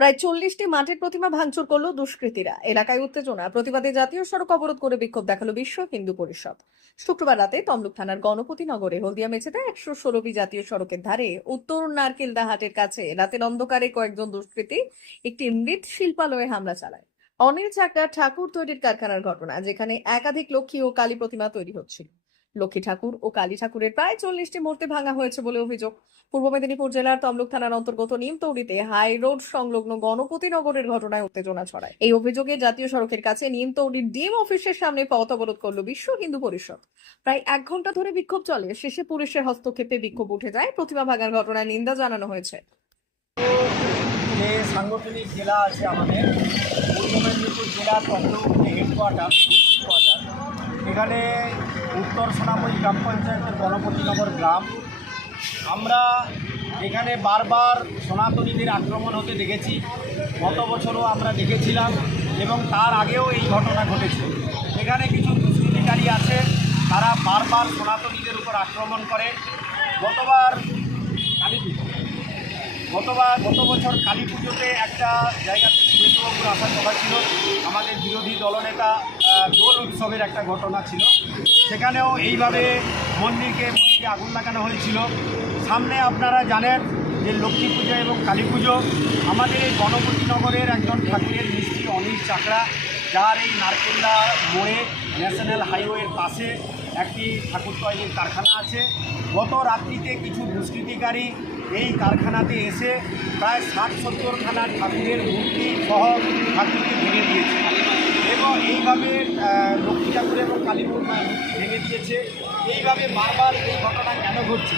প্রায় চল্লিশটি মাটির প্রতিমা ভাঙচুর করল দুষ্কৃতীরা। এলাকায় উত্তেজনা, প্রতিবাদে জাতীয় সড়ক অবরোধ করে বিক্ষোভ দেখাল বিশ্ব হিন্দু পরিষদ। শুক্রবার রাতে তমলুক থানার গণপতি নগরে হলদিয়া মেছেতে একশো ষোলোটি জাতীয় সড়কের ধারে উত্তর নারকেলদা হাটের কাছে রাতের অন্ধকারে কয়েকজন দুষ্কৃতী একটি মৃৎ শিল্পালয়ে হামলা চালায়। অনিল চাকরা ঠাকুর তৈরির কারখানার ঘটনা, যেখানে একাধিক লক্ষ্মী ও কালী প্রতিমা তৈরি হচ্ছিল। লক্ষ্মী ঠাকুর ও কালী ঠাকুরের প্রায় চল্লিশটি মূর্তি ভাঙা হয়েছে বলে অভিযোগ। পূর্ব মেদিনীপুর জেলার তমলুক থানার অন্তর্গত নিমতৌড়িতে হাই রোড সংলগ্ন গণপতি নগরের ঘটনায় উত্তেজনা ছড়ায়। এই অভিযোগে জাতীয় সড়কের কাছে নিমতৌড়ির ডিএম অফিসের সামনে পথ অবরোধ করল বিশ্ব হিন্দু পরিষদ। প্রায় এক ঘণ্টা ধরে বিক্ষোভ চলে। শেষে পুলিশের হস্তক্ষেপে বিক্ষোভ উঠে যায়। প্রতিমা ভাঙার ঘটনায় নিন্দা জানানো হয়েছে। যে সাংগঠনিক জেলা আছে আমাদের, পূর্ব মেদিনীপুর জেলার তমলুক হেডকোয়ার্টার এখানে উত্তর সোনামুড়ি গ্রাম পঞ্চায়েতের গণপতিনগর গ্রাম। আমরা এখানে বারবার সনাতনীদের আক্রমণ হতে দেখেছি। গত বছরও আমরা দেখেছিলাম এবং তার আগেও এই ঘটনা ঘটেছে। এখানে কিছু দুষ্কৃতিকারী আছে, তারা বারবার সনাতনীদের উপর আক্রমণ করে। গতবার গতবার, গত বছর কালী পুজোতে একটা জায়গাতে শুভেন্দুবাবুর আসার কথা ছিল। আমাদের বিরোধী দলনেতা দোল উৎসবের একটা ঘটনা ছিল। সেখানেও এইভাবে মন্দিরকে, মন্দিরে আগুন লাগানো হয়েছিল। সামনে আপনারা জানেন যে লক্ষ্মী পুজো এবং কালী পুজো আমাদের এই গণপতি নগরের একজন ঠাকুরের মিষ্টি অনিল চাকরা, যার এই নারকেলদা মোড়ে ন্যাশনাল হাইওয়ের পাশে একটি ঠাকুর তৈরির কারখানা আছে। গত রাত্রিতে কিছু দুষ্কৃতিকারী এই কারখানাতে এসে প্রায় ষাট সত্তরখানা ঠাকুরের মূর্তি সহ ঠাকুরকে ভেঙে দিয়েছে। এবং এইভাবে লক্ষ্মী ঠাকুর এবং কালী ভেঙে দিয়েছে। এইভাবে বারবার এই ঘটনা কেন ঘটছে?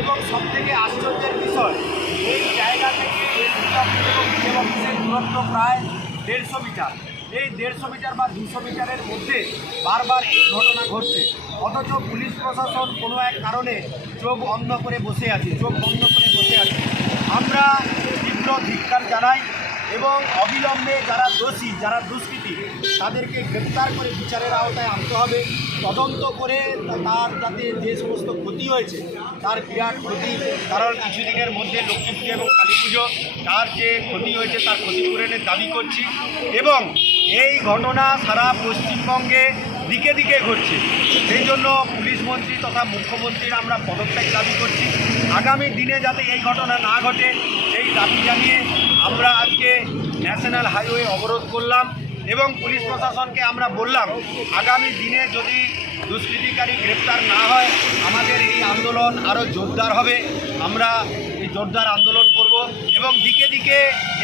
এবং সবথেকে আশ্চর্যের বিষয়, এই জায়গা থেকে এই দুর্গাপুর এবং বিএম দূরত্ব প্রায় দেড়শো মিটার। এই দেড়শো মিটার বা দুশো মিটারের মধ্যে বারবার এই ঘটনা ঘটছে। অথচ পুলিশ প্রশাসন কোনো এক কারণে চোখ অন্ধ করে বসে আছে, চোখ বন্ধ করে বসে আছে। আমরা তীব্র ধিক্কার জানাই এবং অবিলম্বে যারা দোষী, যারা দুষ্কৃতী, তাদেরকে গ্রেপ্তার করে বিচারের আওতায় আনতে হবে। তদন্ত করে তার যাতে যে সমস্ত ক্ষতি হয়েছে, তার বিরাট ক্ষতি, কারণ কিছুদিনের মধ্যে লক্ষ্মী পুজো এবং কালী পুজো তার যে ক্ষতি হয়েছে, তার ক্ষতিপূরণের দাবি করছি। এবং এই ঘটনা সারা পশ্চিমবঙ্গে দিকে দিকে ঘটছে। সেই জন্য পুলিশ মন্ত্রী তথা মুখ্যমন্ত্রীর আমরা পদত্যাগ দাবি করছি। আগামী দিনে যাতে এই ঘটনা না ঘটে সেই দাবি জানিয়ে আমরা আজকে ন্যাশনাল হাইওয়ে অবরোধ করলাম এবং পুলিশ প্রশাসনকে আমরা বললাম, আগামী দিনে যদি দুষ্কৃতিকারী গ্রেপ্তার না হয়, আমাদের এই আন্দোলন আরও জোরদার হবে। আমরা এই জোরদার আন্দোলন করব এবং দিকে দিকে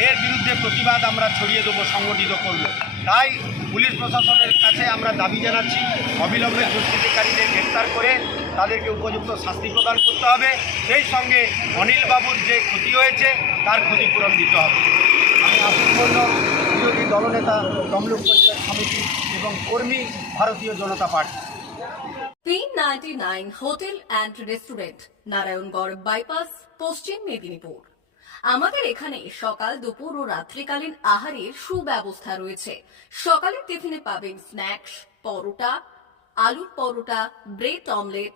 এর বিরুদ্ধে প্রতিবাদ আমরা ছড়িয়ে দেবো, সংগঠিত করব। তাই পুলিশ প্রশাসনের কাছে আমরা দাবি জানাচ্ছি, অবিলম্বে দুষ্কৃতিকারীদের গ্রেপ্তার করে তাদেরকে উপযুক্ত শাস্তি প্রদান করতে হবে। সেই সঙ্গে অনিল বাবুর যে ক্ষতি হয়েছে, তার ক্ষতিপূরণ দিতে হবে। আমি মণ্ডল বিরোধী দলনেতা তমলুক পঞ্চায়েত সমিতি এবং কর্মী ভারতীয় জনতা পার্টি। তিন ninety nine hotel and restaurant, Narayangarh bypass, Paschim Medinipur. আমাদের এখানে সকাল, দুপুর ও রাত্রিকালীন আহারের সুব্যবস্থা রয়েছে। সকালের টিফিনে পাবেন স্ন্যাক্স, পরোটা, আলুর paratha, bread omelette